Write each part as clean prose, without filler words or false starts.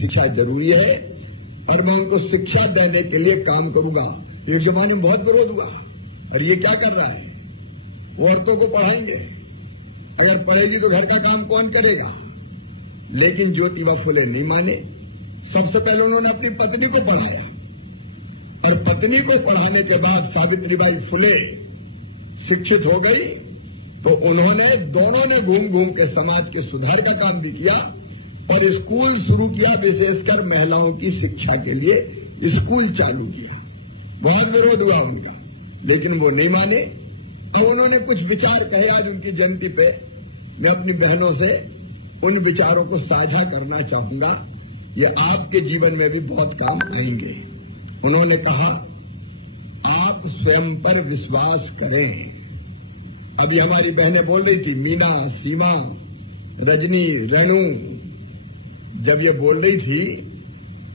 शिक्षा जरूरी है और मैं उनको शिक्षा देने के लिए काम करूंगा। एक जमाने में बहुत विरोध हुआ, और ये क्या कर रहा है, वो औरतों को पढ़ाएंगे, अगर पढ़ेगी तो घर का काम कौन करेगा। लेकिन ज्योतिबा फुले नहीं माने। सबसे पहले उन्होंने अपनी पत्नी को पढ़ाया, और पत्नी को पढ़ाने के बाद सावित्रीबाई फुले शिक्षित हो गई, तो उन्होंने दोनों ने घूम घूम के समाज के सुधार का काम भी किया और स्कूल शुरू किया, विशेषकर महिलाओं की शिक्षा के लिए स्कूल चालू किया। बहुत विरोध हुआ उनका, लेकिन वो नहीं माने। अब उन्होंने कुछ विचार कहे। आज उनकी जयंती पे मैं अपनी बहनों से उन विचारों को साझा करना चाहूंगा, ये आपके जीवन में भी बहुत काम आएंगे। उन्होंने कहा, आप स्वयं पर विश्वास करें। अभी हमारी बहनें बोल रही थी, मीना, सीमा, रजनी, रेणु, जब ये बोल रही थी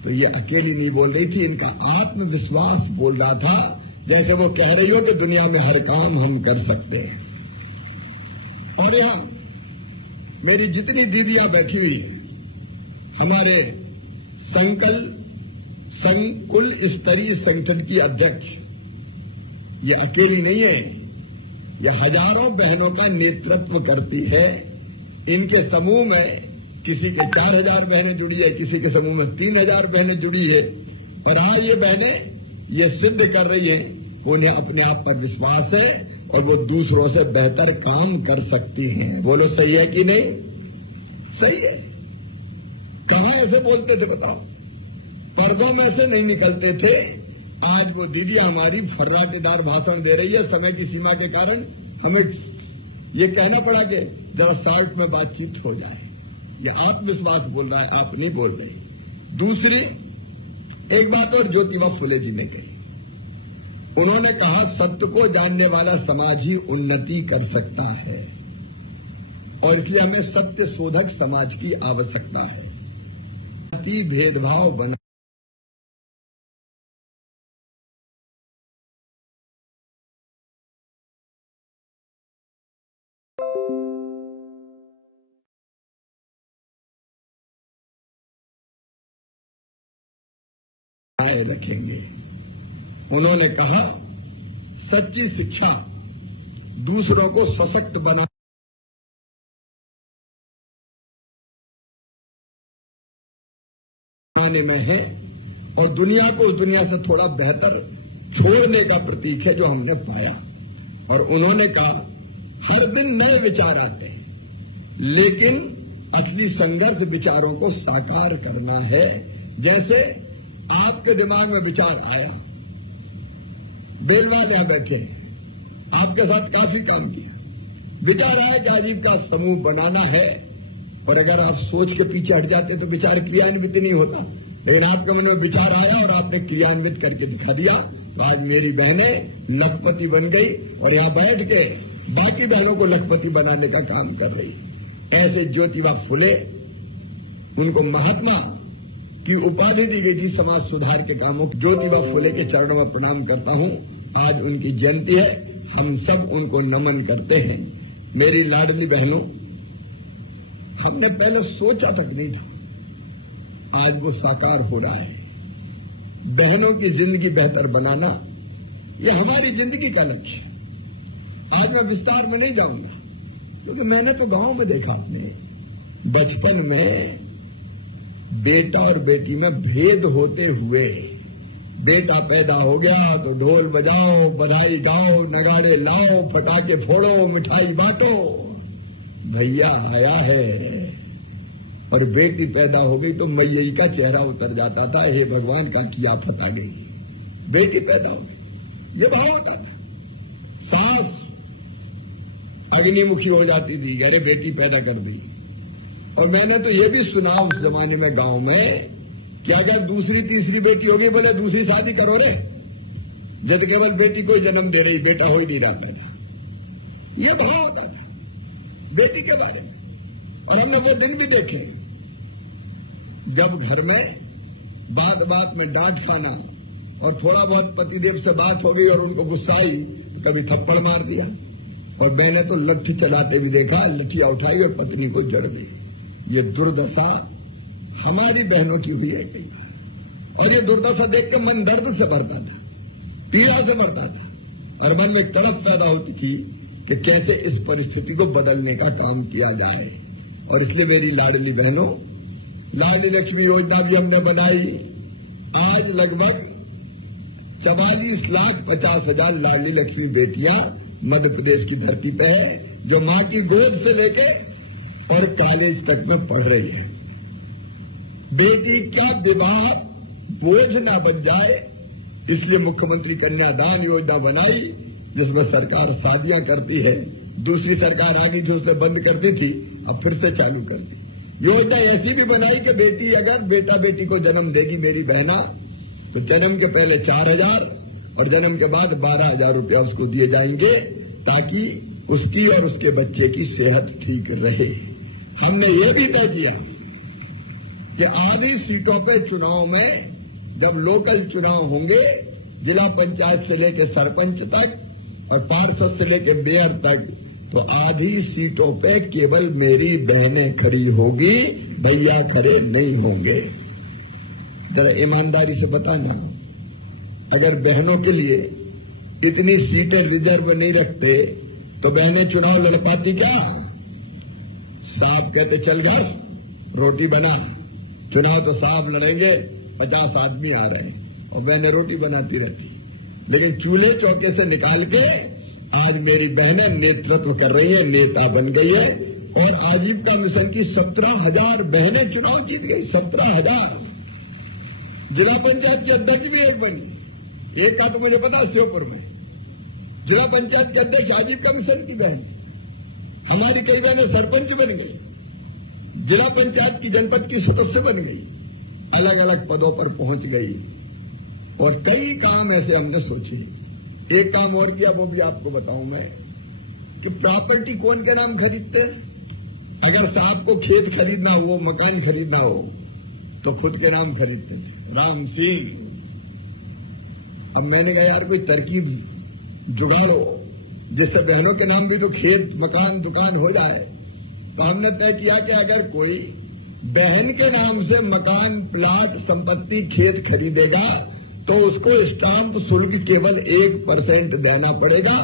तो ये अकेली नहीं बोल रही थी, इनका आत्मविश्वास बोल रहा था, जैसे वो कह रही हो कि दुनिया में हर काम हम कर सकते हैं। और यहां मेरी जितनी दीदियां बैठी हुई हैं, हमारे संकुल स्तरीय संगठन की अध्यक्ष, ये अकेली नहीं है, ये हजारों बहनों का नेतृत्व करती है। इनके समूह में किसी के 4000 बहनें जुड़ी है, किसी के समूह में 3000 बहनें जुड़ी है, और आज ये बहनें ये सिद्ध कर रही हैं कि उन्हें अपने आप पर विश्वास है और वो दूसरों से बेहतर काम कर सकती हैं। बोलो सही है कि नहीं? सही है। कहां ऐसे बोलते थे बताओ? पर्दों में से नहीं निकलते थे। आज वो दीदी हमारी फर्राटेदार भाषण दे रही है। समय की सीमा के कारण हमें ये कहना पड़ा कि जरा शॉर्ट में बातचीत हो जाए। ये आत्मविश्वास बोल रहा है, आप नहीं बोल रहे। दूसरी एक बात और ज्योतिबा फुले जी ने कही, उन्होंने कहा, सत्य को जानने वाला समाज ही उन्नति कर सकता है, और इसलिए हमें सत्य शोधक समाज की आवश्यकता है। जाति भेदभाव बना रखेंगे। उन्होंने कहा, सच्ची शिक्षा दूसरों को सशक्त बनाने में है और दुनिया को उस दुनिया से थोड़ा बेहतर छोड़ने का प्रतीक है जो हमने पाया। और उन्होंने कहा, हर दिन नए विचार आते हैं, लेकिन असली संघर्ष विचारों को साकार करना है। जैसे आपके दिमाग में विचार आया, बेलवाल यहां बैठे हैं, आपके साथ काफी काम किया, विचार आया कि अजीब का समूह बनाना है, और अगर आप सोच के पीछे हट जाते तो विचार क्रियान्वित नहीं होता। लेकिन आपके मन में विचार आया और आपने क्रियान्वित करके दिखा दिया, तो आज मेरी बहनें लखपति बन गई और यहां बैठ के बाकी बहनों को लखपति बनाने का काम कर रही। ऐसे ज्योतिबा फुले, उनको महात्मा की उपाधि दी गई थी समाज सुधार के कामों। ज्योतिबा फुले के चरणों में प्रणाम करता हूं। आज उनकी जयंती है, हम सब उनको नमन करते हैं। मेरी लाडली बहनों, हमने पहले सोचा तक नहीं था, आज वो साकार हो रहा है। बहनों की जिंदगी बेहतर बनाना, ये हमारी जिंदगी का लक्ष्य है। आज मैं विस्तार में नहीं जाऊंगा, क्योंकि मैंने तो गांव में देखा, अपने बचपन में बेटा और बेटी में भेद होते हुए, बेटा पैदा हो गया तो ढोल बजाओ, बधाई गाओ, नगाड़े लाओ, पटाखे फोड़ो, मिठाई बांटो, भैया आया है। और बेटी पैदा हो गई तो मैयई का चेहरा उतर जाता था, हे भगवान का की आफत आ गई, बेटी पैदा हो गई, ये भाव होता था। सास अग्निमुखी हो जाती थी, अरे बेटी पैदा कर दी। और मैंने तो ये भी सुना उस जमाने में गांव में कि अगर दूसरी तीसरी बेटी होगी, बोले दूसरी शादी करो रे, जब केवल बेटी को जन्म दे रही, बेटा हो ही नहीं रहा पैदा। ये भाव होता था बेटी के बारे में। और हमने वो दिन भी देखे जब घर में बात बात में डांट खाना, और थोड़ा बहुत पतिदेव से बात हो गई और उनको गुस्सा आई तो कभी थप्पड़ मार दिया। और मैंने तो लट्ठी चलाते भी देखा, लठिया उठाई और पत्नी को जड़ दी। ये दुर्दशा हमारी बहनों की हुई है कई बार। और ये दुर्दशा देख के मन दर्द से भरता था, पीड़ा से भरता था, और मन में एक तड़प पैदा होती थी कि कैसे इस परिस्थिति को बदलने का काम किया जाए। और इसलिए मेरी लाडली बहनों, लाडली लक्ष्मी योजना भी हमने बनाई। आज लगभग 44,50,000 लाडली लक्ष्मी बेटियां मध्य प्रदेश की धरती पे है, जो मां की गोद से लेके और कॉलेज तक में पढ़ रही है। बेटी का विवाह बोझ ना बन जाए, इसलिए मुख्यमंत्री कन्यादान योजना बनाई, जिसमें सरकार शादियां करती है। दूसरी सरकार आ गई थी, उसने बंद कर दी थी, अब फिर से चालू कर दी। योजना ऐसी भी बनाई कि बेटी अगर बेटा बेटी को जन्म देगी मेरी बहना, तो जन्म के पहले 4,000 और जन्म के बाद 12,000 रुपया उसको दिए जाएंगे, ताकि उसकी और उसके बच्चे की सेहत ठीक रहे। हमने ये भी तय किया कि आधी सीटों पे चुनाव में, जब लोकल चुनाव होंगे, जिला पंचायत से लेकर सरपंच तक और पार्षद से लेकर मेयर तक, तो आधी सीटों पे केवल मेरी बहनें खड़ी होगी, भैया खड़े नहीं होंगे। जरा ईमानदारी से बताना, अगर बहनों के लिए इतनी सीटें रिजर्व नहीं रखते तो बहनें चुनाव लड़ पाती क्या? साहब कहते चल घर रोटी बना, चुनाव तो साहब लड़ेंगे, 50 आदमी आ रहे हैं और बहनें रोटी बनाती रहती। लेकिन चूल्हे चौके से निकाल के आज मेरी बहनें नेतृत्व कर रही है, नेता बन गई है। और आजीविका मिशन की 17,000 बहनें चुनाव जीत गई, 17,000। जिला पंचायत की अध्यक्ष भी एक बनी, एक का तो मुझे पता श्योपुर में जिला पंचायत के अध्यक्ष आजीविका मिशन की बहन। हमारी कई बहनें सरपंच बन गई, जिला पंचायत की जनपद की सदस्य बन गई, अलग अलग पदों पर पहुंच गई। और कई काम ऐसे हमने सोचे। एक काम और किया, वो भी आपको बताऊं मैं, कि प्रॉपर्टी कौन के नाम खरीदते? अगर साहब को खेत खरीदना हो, मकान खरीदना हो, तो खुद के नाम खरीदते थे, राम सिंह। अब मैंने कहा यार कोई तरकीब जुगाड़ो जिससे बहनों के नाम भी तो खेत मकान दुकान हो जाए। तो हमने तय किया कि अगर कोई बहन के नाम से मकान प्लाट संपत्ति खेत खरीदेगा तो उसको स्टाम्प शुल्क केवल 1% देना पड़ेगा।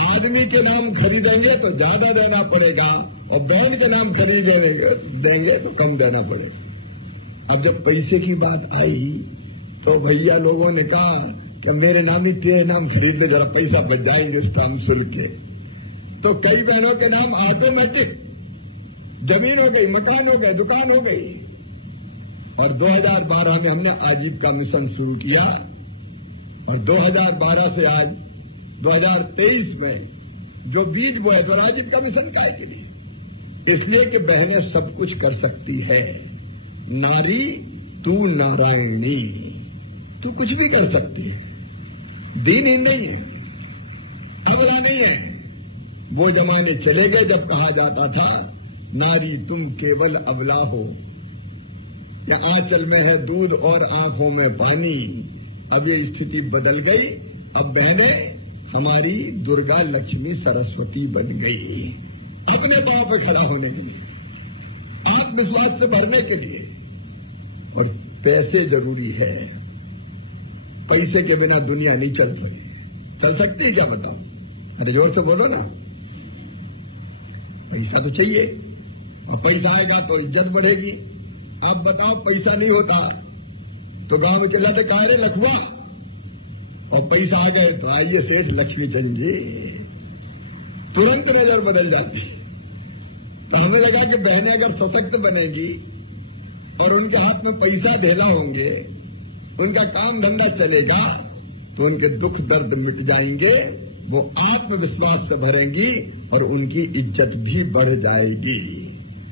आदमी के नाम खरीदेंगे तो ज्यादा देना पड़ेगा, और बहन के नाम देंगे तो कम देना पड़ेगा। अब जब पैसे की बात आई तो भैया लोगों ने कहा कि मेरे नाम ही तेरे नाम खरीद ले, जरा पैसा बच जाएंगे स्टाम्प शुल्क के। तो कई बहनों के नाम ऑटोमेटिक जमीन हो गई, मकान हो गए, दुकान हो गई। और 2012 में हमने आजीविका मिशन शुरू किया, और 2012 से आज 2023 में जो बीज बोए तो आजीविका मिशन काय के लिए? इसलिए कि बहनें सब कुछ कर सकती है। नारी तू नारायणी, तू कुछ भी कर सकती है, दीनहीन नहीं है, अबला नहीं है। वो जमाने चले गए जब कहा जाता था नारी तुम केवल अबला हो, या आंचल में है दूध और आंखों में पानी। अब ये स्थिति बदल गई। अब बहनें हमारी दुर्गा लक्ष्मी सरस्वती बन गई, अपने पांव पे खड़ा होने के लिए, आत्मविश्वास से भरने के लिए। और पैसे जरूरी है, पैसे के बिना दुनिया नहीं चल सकती है क्या? बताओ, अरे जोर से बोलो ना। पैसा तो चाहिए, और पैसा आएगा तो इज्जत बढ़ेगी। आप बताओ, पैसा नहीं होता तो गांव में चिल्लाते कहा रे लखुआ, और पैसा आ गए तो आइए सेठ लक्ष्मीचंद जी, तुरंत नजर बदल जाती। तो हमें लगा कि बहनें अगर सशक्त बनेगी और उनके हाथ में पैसा धेला होंगे, उनका काम धंधा चलेगा, तो उनके दुख दर्द मिट जाएंगे, वो आत्मविश्वास से भरेंगी और उनकी इज्जत भी बढ़ जाएगी।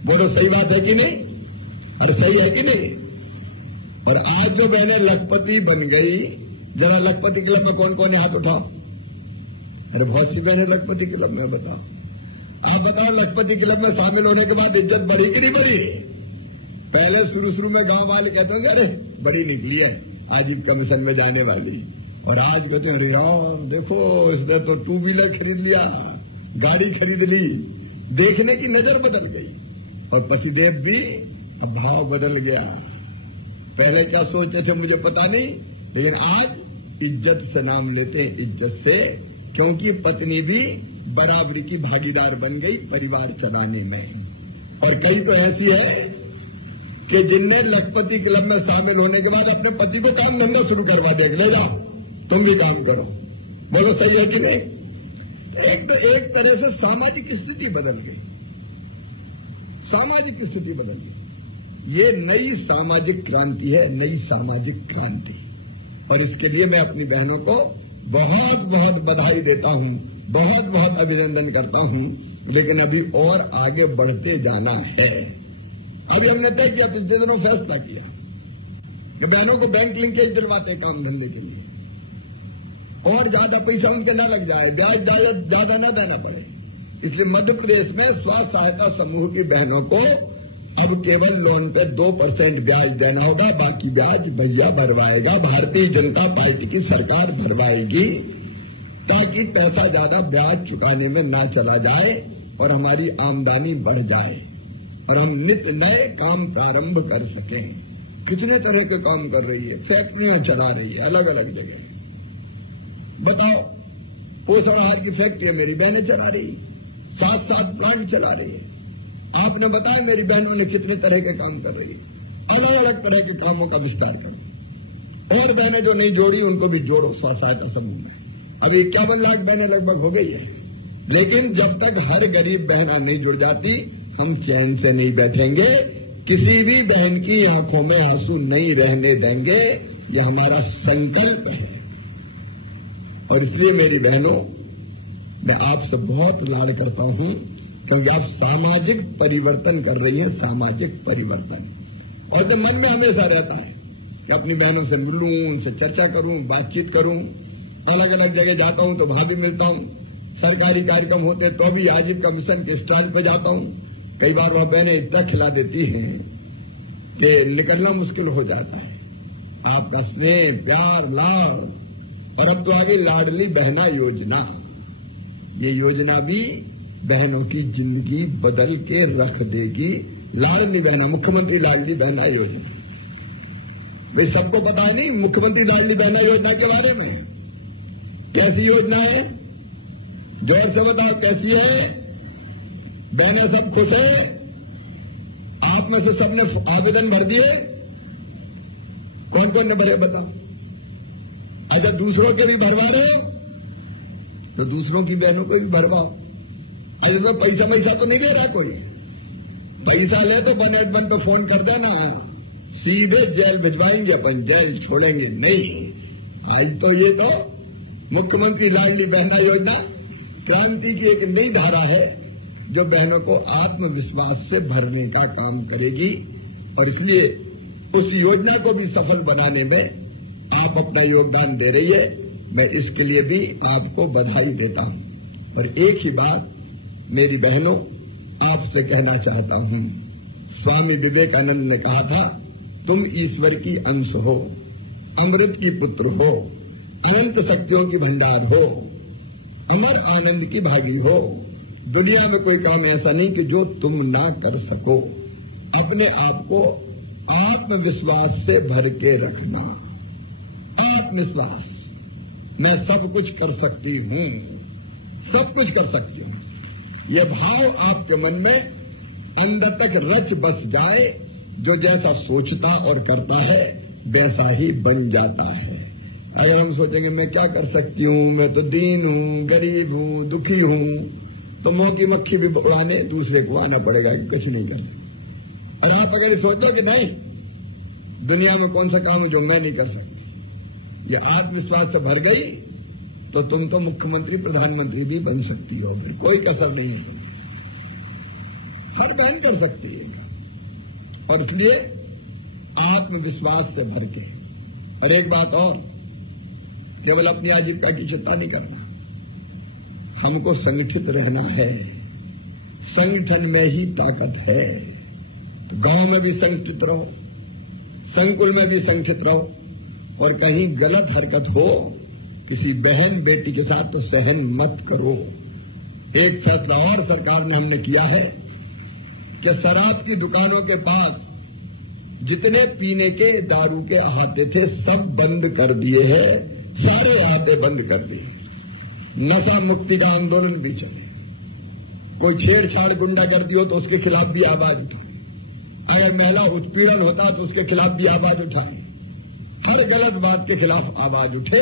बोलो सही बात है कि नहीं? अरे सही है कि नहीं? और आज जो बहनें लखपति बन गई, जरा लखपति क्लब में कौन कौन है हाथ उठाओ। अरे बहुत सी बहनें लखपति क्लब में, बताओ। आप बताओ, लखपति क्लब में शामिल होने के बाद इज्जत बढ़ी कि नहीं बढ़ी? पहले शुरू में गांव वाले कहते होंगे अरे बड़ी निकली है आजीविका मिशन में जाने वाली, और आज कहते हैं अरे यार देखो इसने तो 2 व्हीलर खरीद लिया, गाड़ी खरीद ली। देखने की नजर बदल गई। और पतिदेव भी अब भाव बदल गया। पहले क्या सोचते थे मुझे पता नहीं, लेकिन आज इज्जत से नाम लेते हैं, इज्जत से, क्योंकि पत्नी भी बराबरी की भागीदार बन गई परिवार चलाने में। और कई तो ऐसी है कि जिनने लखपति क्लब में शामिल होने के बाद अपने पति को काम धंधा शुरू करवा दिया, ले जाओ तुम भी काम करो। बोलो सही है कि नहीं? एक तरह से सामाजिक स्थिति बदल गई, सामाजिक स्थिति बदल गई। ये नई सामाजिक क्रांति है, नई सामाजिक क्रांति। और इसके लिए मैं अपनी बहनों को बहुत बहुत बधाई देता हूं, बहुत बहुत अभिनंदन करता हूं। लेकिन अभी और आगे बढ़ते जाना है। अभी हमने तय किया, पिछले दिनों फैसला किया कि बहनों को बैंक लिंकेज दिलवाते काम धंधे के लिए, और ज्यादा पैसा उनके ना लग जाए, ब्याज ज्यादा ना देना पड़े। इसलिए मध्य प्रदेश में स्वयं सहायता समूह की बहनों को अब केवल लोन पे 2% ब्याज देना होगा, बाकी ब्याज भैया भरवाएगा, भारतीय जनता पार्टी की सरकार भरवाएगी, ताकि पैसा ज्यादा ब्याज चुकाने में ना चला जाए और हमारी आमदनी बढ़ जाए और हम नित नए काम प्रारंभ कर सकें। कितने तरह के काम कर रही है, फैक्ट्रियां चला रही है अलग अलग जगह। बताओ, पोषण आहार की फैक्ट्री मेरी बहनें चला रही, 7 प्लांट चला रही है। आपने बताया मेरी बहनों ने कितने तरह के काम कर रही है, अलग अलग तरह के कामों का विस्तार करो। और बहनें जो नहीं जोड़ी उनको भी जोड़ो स्व सहायता समूह में। अभी 51 लाख बहनें लगभग हो गई है, लेकिन जब तक हर गरीब बहना नहीं जुड़ जाती हम चैन से नहीं बैठेंगे। किसी भी बहन की आंखों में आंसू नहीं रहने देंगे, यह हमारा संकल्प है। और इसलिए मेरी बहनों, मैं आपसे बहुत लाड करता हूं, क्योंकि आप सामाजिक परिवर्तन कर रही हैं, सामाजिक परिवर्तन। और जब मन में हमेशा रहता है कि अपनी बहनों से मिलूं, उनसे चर्चा करूं, बातचीत करूं, अलग अलग जगह जाता हूं तो वहां भी मिलता हूं, सरकारी कार्यक्रम होते तो भी आजीविका मिशन के स्टॉल पे जाता हूं। कई बार वह बहनें इतना खिला देती हैं कि निकलना मुश्किल हो जाता है। आपका स्नेह, प्यार, लाड, और अब तो आ गई लाडली बहना योजना। ये योजना भी बहनों की जिंदगी बदल के रख देगी। लाडली बहना, मुख्यमंत्री लाडली बहना योजना, भाई सबको पता है नहीं मुख्यमंत्री लाडली बहना योजना के बारे में? कैसी योजना है? जोर से बताओ कैसी है? बहनें सब खुश है? आप में से सबने आवेदन भर दिए? कौन कौन ने भरे बताओ? अच्छा, दूसरों के भी भरवा रहे हो तो दूसरों की बहनों को भी भरवाओ। अच्छा, इसमें पैसा तो नहीं दे रहा कोई? पैसा ले तो 181 पे फोन कर देना, सीधे जेल भिजवाएंगे अपन, जेल छोड़ेंगे नहीं। आज तो ये तो मुख्यमंत्री लाडली बहना योजना क्रांति की एक नई धारा है, जो बहनों को आत्मविश्वास से भरने का काम करेगी। और इसलिए उस योजना को भी सफल बनाने में आप अपना योगदान दे रही है, मैं इसके लिए भी आपको बधाई देता हूं। और एक ही बात मेरी बहनों आपसे कहना चाहता हूं, स्वामी विवेकानंद ने कहा था, तुम ईश्वर की अंश हो, अमृत की पुत्र हो, अनंत शक्तियों की भंडार हो, अमर आनंद की भागी हो। दुनिया में कोई काम ऐसा नहीं कि जो तुम ना कर सको। अपने आप को आत्मविश्वास से भर के रखना। आत्मविश्वास, मैं सब कुछ कर सकती हूं, सब कुछ कर सकती हूं। यह भाव आपके मन में अंदर तक रच बस जाए, जो जैसा सोचता और करता है वैसा ही बन जाता है। अगर हम सोचेंगे मैं क्या कर सकती हूं, मैं तो दीन हूं, गरीब हूं, दुखी हूं, तो मोह की मक्खी भी उड़ाने दूसरे को आना पड़ेगा कि कुछ नहीं करना। और आप अगर सोचो कि नहीं, दुनिया में कौन सा काम है जो मैं नहीं कर सकती, ये आत्मविश्वास से भर गई, तो तुम तो मुख्यमंत्री प्रधानमंत्री भी बन सकती हो। फिर कोई कसर नहीं है, हर बहन कर सकती है। और इसलिए आत्मविश्वास से भर के। और एक बात और, केवल अपनी आजीविका की चिंता नहीं करना, हमको संगठित रहना है। संगठन में ही ताकत है। तो गांव में भी संगठित रहो, संकुल में भी संगठित रहो, और कहीं गलत हरकत हो किसी बहन बेटी के साथ तो सहन मत करो। एक फैसला और सरकार ने हमने किया है कि शराब की दुकानों के पास जितने पीने के दारू के अहाते थे सब बंद कर दिए हैं, सारे अहाते बंद कर दिए। नशा मुक्ति का आंदोलन भी चले। कोई छेड़छाड़ गुंडागर्दी हो तो उसके खिलाफ भी आवाज उठाए। अगर महिला उत्पीड़न होता तो उसके खिलाफ भी आवाज उठाए। हर गलत बात के खिलाफ आवाज उठे।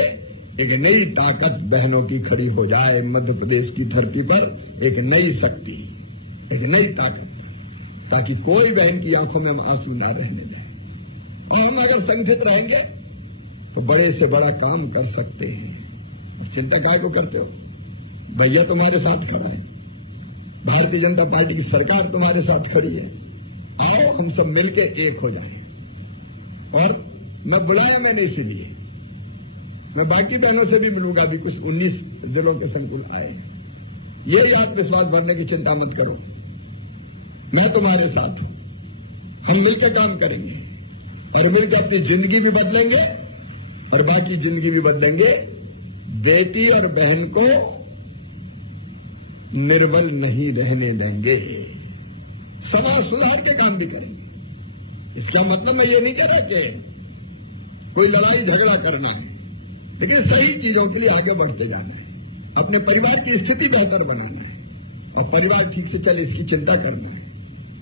एक नई ताकत बहनों की खड़ी हो जाए मध्य प्रदेश की धरती पर, एक नई शक्ति, एक नई ताकत, ताकि कोई बहन की आंखों में हम आंसू ना रहने दें। और हम अगर संगठित रहेंगे तो बड़े से बड़ा काम कर सकते हैं। चिंता काहे को करते हो? भैया तुम्हारे साथ खड़ा है, भारतीय जनता पार्टी की सरकार तुम्हारे साथ खड़ी है। आओ हम सब मिलके एक हो जाएं। और मैं बुलाया मैंने इसीलिए, मैं बाकी बहनों से भी मिलूंगा। अभी कुछ 19 जिलों के संकुल आए हैं। ये आत्मविश्वास भरने की चिंता मत करो, मैं तुम्हारे साथ हूं। हम मिलकर काम करेंगे और मिलकर अपनी जिंदगी भी बदलेंगे और बाकी जिंदगी भी बदलेंगे। बेटी और बहन को निर्बल नहीं रहने देंगे। समाज सुधार के काम भी करेंगे। इसका मतलब मैं ये नहीं कह रहा कि कोई लड़ाई झगड़ा करना है, लेकिन सही चीजों के लिए आगे बढ़ते जाना है। अपने परिवार की स्थिति बेहतर बनाना है और परिवार ठीक से चले इसकी चिंता करना है।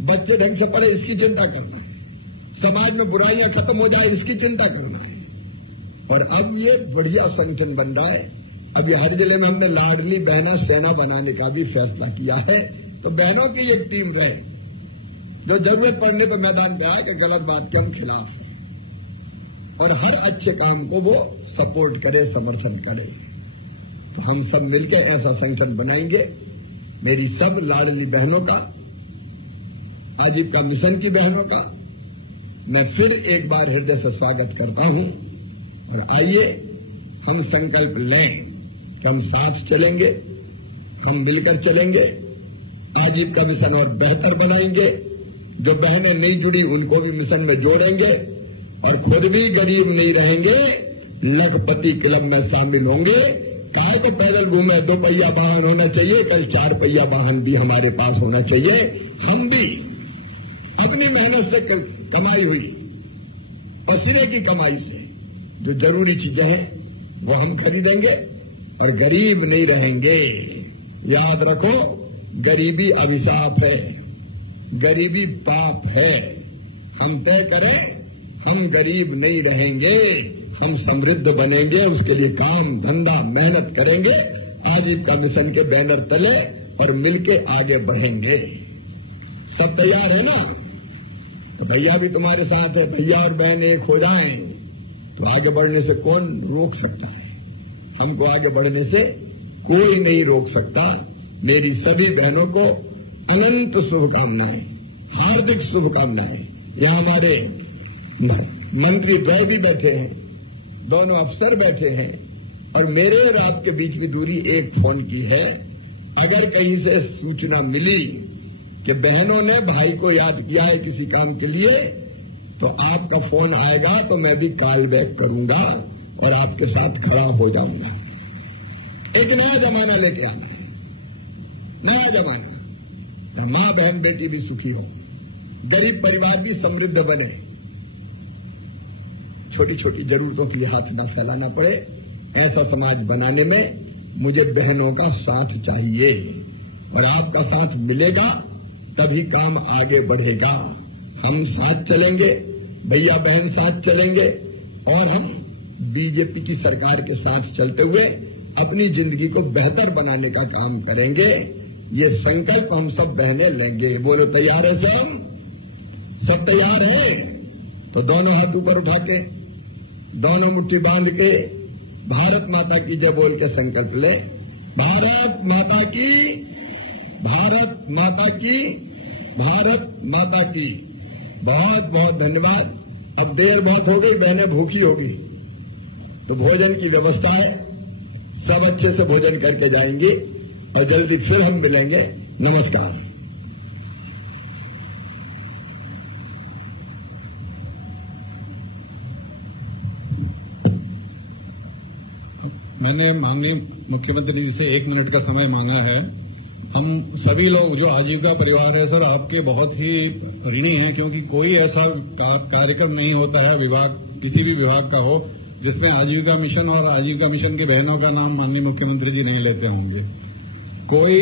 बच्चे ढंग से पढ़े इसकी चिंता करना है। समाज में बुराइयां खत्म हो जाए इसकी चिंता करना है। और अब ये बढ़िया संगठन बन रहा है। अभी हर जिले में हमने लाडली बहना सेना बनाने का भी फैसला किया है। तो बहनों की एक टीम रहे जो जरूरत पड़ने पर मैदान पे आए कि गलत बात के हम खिलाफ हैं और हर अच्छे काम को वो सपोर्ट करे, समर्थन करे। तो हम सब मिलकर ऐसा संगठन बनाएंगे। मेरी सब लाडली बहनों का, आजीविका मिशन की बहनों का मैं फिर एक बार हृदय से स्वागत करता हूं। और आइए हम संकल्प लें कि हम साथ चलेंगे, हम मिलकर चलेंगे, आजीविका मिशन और बेहतर बनाएंगे। जो बहनें नहीं जुड़ी उनको भी मिशन में जोड़ेंगे और खुद भी गरीब नहीं रहेंगे, लखपति क्लब में शामिल होंगे। काय को पैदल घूमे, 2 पहिया वाहन होना चाहिए, कल 4 पहिया वाहन भी हमारे पास होना चाहिए। हम भी अपनी मेहनत से कमाई हुई पसीने की कमाई से जो जरूरी चीजें हैं वो हम खरीदेंगे और गरीब नहीं रहेंगे। याद रखो, गरीबी अभिशाप है, गरीबी पाप है। हम तय करें, हम गरीब नहीं रहेंगे, हम समृद्ध बनेंगे। उसके लिए काम धंधा मेहनत करेंगे, आजीविका मिशन के बैनर तले और मिलके आगे बढ़ेंगे। सब तैयार है ना? तो भैया भी तुम्हारे साथ है। भैया और बहन एक हो जाएं तो आगे बढ़ने से कौन रोक सकता है? हमको आगे बढ़ने से कोई नहीं रोक सकता। मेरी सभी बहनों को अनंत शुभकामनाएं, हार्दिक शुभकामनाएं। यहां हमारे मंत्री द्वय भी बैठे हैं, दोनों अफसर बैठे हैं और मेरे और आपके बीच की दूरी एक फोन की है। अगर कहीं से सूचना मिली कि बहनों ने भाई को याद किया है किसी काम के लिए तो आपका फोन आएगा तो मैं भी कॉल बैक करूंगा और आपके साथ खड़ा हो जाऊंगा। एक नया जमाना लेके आना है, नया जमाना। मां बहन बेटी भी सुखी हो, गरीब परिवार भी समृद्ध बने, छोटी छोटी जरूरतों के लिए हाथ ना फैलाना पड़े। ऐसा समाज बनाने में मुझे बहनों का साथ चाहिए और आपका साथ मिलेगा तभी काम आगे बढ़ेगा। हम साथ चलेंगे, भैया बहन साथ चलेंगे और हम बीजेपी की सरकार के साथ चलते हुए अपनी जिंदगी को बेहतर बनाने का काम करेंगे। ये संकल्प हम सब बहनें लेंगे। बोलो तैयार है सब? सब तैयार हैं? तो दोनों हाथ ऊपर उठा के, दोनों मुट्ठी बांध के भारत माता की जय बोल के संकल्प ले। भारत माता की, भारत माता की, भारत माता की। बहुत बहुत धन्यवाद। अब देर बहुत हो गई, बहनें भूखी होगी तो भोजन की व्यवस्था है, सब अच्छे से भोजन करके जाएंगे और जल्दी फिर हम मिलेंगे। नमस्कार। मैंने माननीय मुख्यमंत्री जी से 1 मिनट का समय मांगा है हम सभी लोग जो आजीविका परिवार है सर, आपके बहुत ही ऋणी हैं, क्योंकि कोई ऐसा कार्यक्रम नहीं होता है विभाग, किसी भी विभाग का हो, जिसमें आजीविका मिशन और आजीविका मिशन की बहनों का नाम माननीय मुख्यमंत्री जी नहीं लेते होंगे। कोई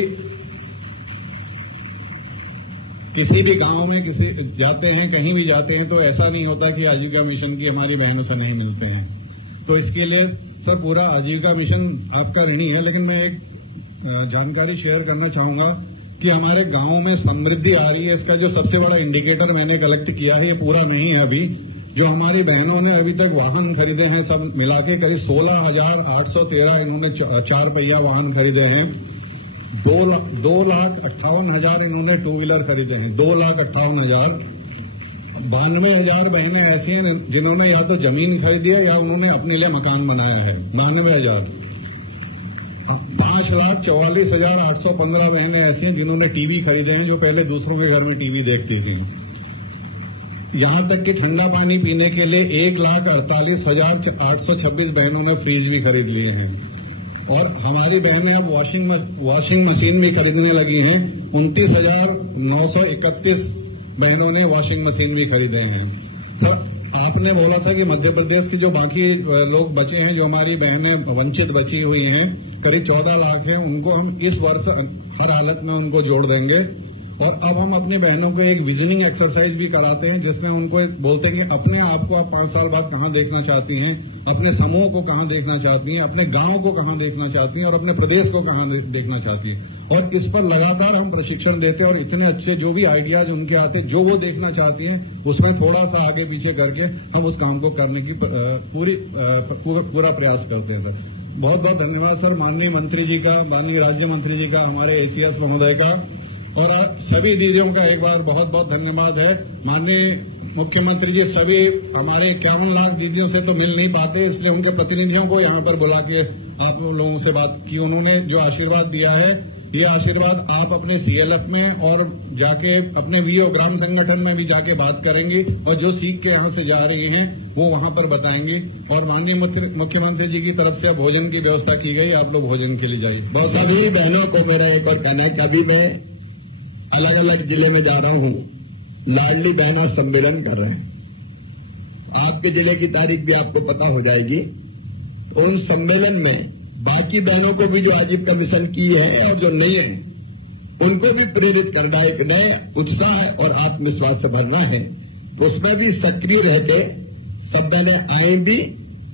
किसी भी गांव में जाते हैं, कहीं भी जाते हैं, तो ऐसा नहीं होता कि आजीविका मिशन की हमारी बहनों से नहीं मिलते हैं। तो इसके लिए सर पूरा आजीविका मिशन आपका ऋणी है। लेकिन मैं एक जानकारी शेयर करना चाहूंगा कि हमारे गांव में समृद्धि आ रही है। इसका जो सबसे बड़ा इंडिकेटर मैंने कलेक्ट किया है, ये पूरा नहीं है अभी, जो हमारी बहनों ने अभी तक वाहन खरीदे हैं, सब मिला के करीब 16,813 इन्होंने 4 पहिया वाहन खरीदे हैं। 2,58,000 इन्होंने 2 व्हीलर खरीदे हैं। 2,58,000। 92,000 बहनें ऐसी हैं जिन्होंने या तो जमीन खरीदी है या उन्होंने अपने लिए मकान बनाया है। 92,000। 5,44,815 बहनें ऐसी हैं जिन्होंने टीवी खरीदे हैं, जो पहले दूसरों के घर में टीवी देखती थी। यहां तक कि ठंडा पानी पीने के लिए 1,48,826 बहनों ने फ्रिज भी खरीद लिए हैं। और हमारी बहनें अब वॉशिंग मशीन भी खरीदने लगी हैं। 29,931 बहनों ने वॉशिंग मशीन भी खरीदे हैं। सर, आपने बोला था कि मध्य प्रदेश की जो बाकी लोग बचे हैं, जो हमारी बहनें वंचित बची हुई हैं, करीब 14 लाख हैं, उनको हम इस वर्ष हर हालत में उनको जोड़ देंगे। और अब हम अपनी बहनों को एक विजनिंग एक्सरसाइज भी कराते हैं, जिसमें उनको बोलते हैं कि अपने आप को आप 5 साल बाद कहां देखना चाहती हैं, अपने समूह को कहां देखना चाहती हैं, अपने गांव को कहां देखना चाहती हैं और अपने प्रदेश को कहां देखना चाहती हैं। और इस पर लगातार हम प्रशिक्षण देते हैं और इतने अच्छे जो भी आइडियाज उनके आते हैं, जो वो देखना चाहती हैं, उसमें थोड़ा सा आगे पीछे करके हम उस काम को करने की पूरा प्रयास करते हैं। सर, बहुत बहुत धन्यवाद सर, माननीय मंत्री जी का, माननीय राज्य मंत्री जी का, हमारे एसीएस महोदय का, और आप सभी दीदियों का एक बार बहुत बहुत धन्यवाद है। माननीय मुख्यमंत्री जी सभी हमारे 51 लाख दीदियों से तो मिल नहीं पाते, इसलिए उनके प्रतिनिधियों को यहाँ पर बुला के आप लोगों से बात की। उन्होंने जो आशीर्वाद दिया है, ये आशीर्वाद आप अपने सीएलएफ में और जाके अपने वीओ ग्राम संगठन में भी जाके बात करेंगी, और जो सीख के यहाँ से जा रही हैं वो वहां पर बताएंगी। और माननीय मुख्यमंत्री जी की तरफ से भोजन की व्यवस्था की गई, आप लोग भोजन के लिए जाइए। बहुत सभी बहनों को मेरा एक और कहना है कि अभी मैं अलग अलग जिले में जा रहा हूं, लाडली बहना सम्मेलन कर रहे हैं। आपके जिले की तारीख भी आपको पता हो जाएगी। तो उन सम्मेलन में बाकी बहनों को भी जो आजीविका मिशन की है और जो नहीं है, उनको भी प्रेरित करना, एक नए उत्साह और आत्मविश्वास से भरना है। तो उसमें भी सक्रिय रह के सब बहनें आए भी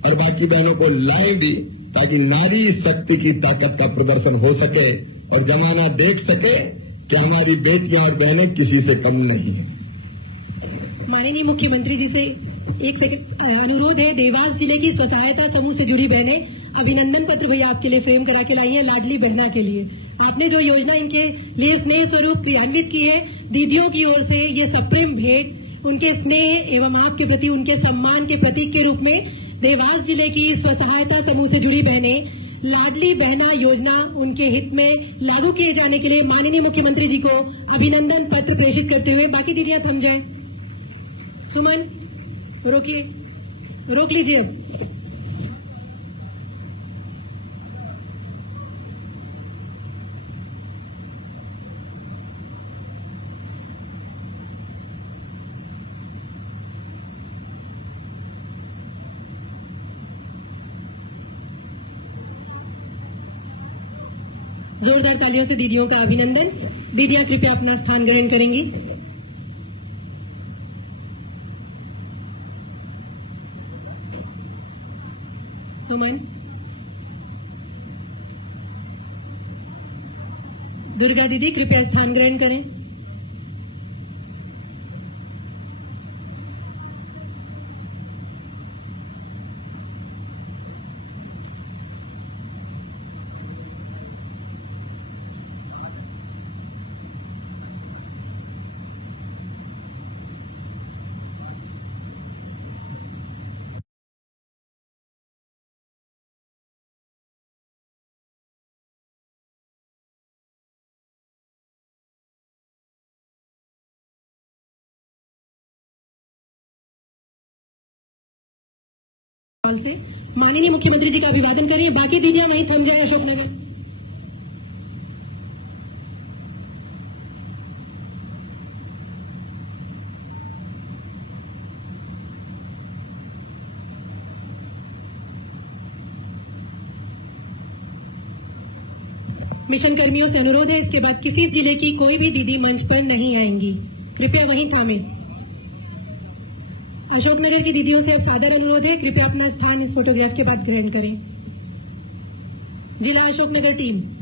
और बाकी बहनों को लाए भी, ताकि नारी शक्ति की ताकत का प्रदर्शन हो सके और जमाना देख सके कि हमारी बेटियां और बहनें किसी से कम नहीं है। माननीय मुख्यमंत्री जी से एक सेकंड अनुरोध है। देवास जिले की स्वसहायता समूह से जुड़ी बहनें अभिनंदन पत्र भैया आपके लिए फ्रेम करा के लाई है, लाडली बहना के लिए। आपने जो योजना इनके लिए स्नेह स्वरूप क्रियान्वित की है, दीदियों की ओर से ये सप्रेम भेंट उनके स्नेह एवं आपके प्रति उनके सम्मान के प्रतीक के रूप में देवास जिले की स्वसहायता समूह से जुड़ी बहनें लाडली बहना योजना उनके हित में लागू किए जाने के लिए माननीय मुख्यमंत्री जी को अभिनंदन पत्र प्रेषित करते हुए, बाकी दीदियां थम जाएं। सुमन रोकिए, रोक लीजिए। अब जोरदार तालियों से दीदियों का अभिनंदन। दीदियां कृपया अपना स्थान ग्रहण करेंगी। सुमन, दुर्गा दीदी कृपया स्थान ग्रहण करें। से माननीय मुख्यमंत्री जी का अभिवादन करिए। बाकी दीदियां वहीं थम जाए। अशोकनगर मिशन कर्मियों से अनुरोध है, इसके बाद किसी जिले की कोई भी दीदी मंच पर नहीं आएंगी। कृपया वहीं थामे। अशोकनगर की दीदियों से अब सादर अनुरोध है, कृपया अपना स्थान इस फोटोग्राफ के बाद ग्रहण करें। जिला अशोकनगर टीम।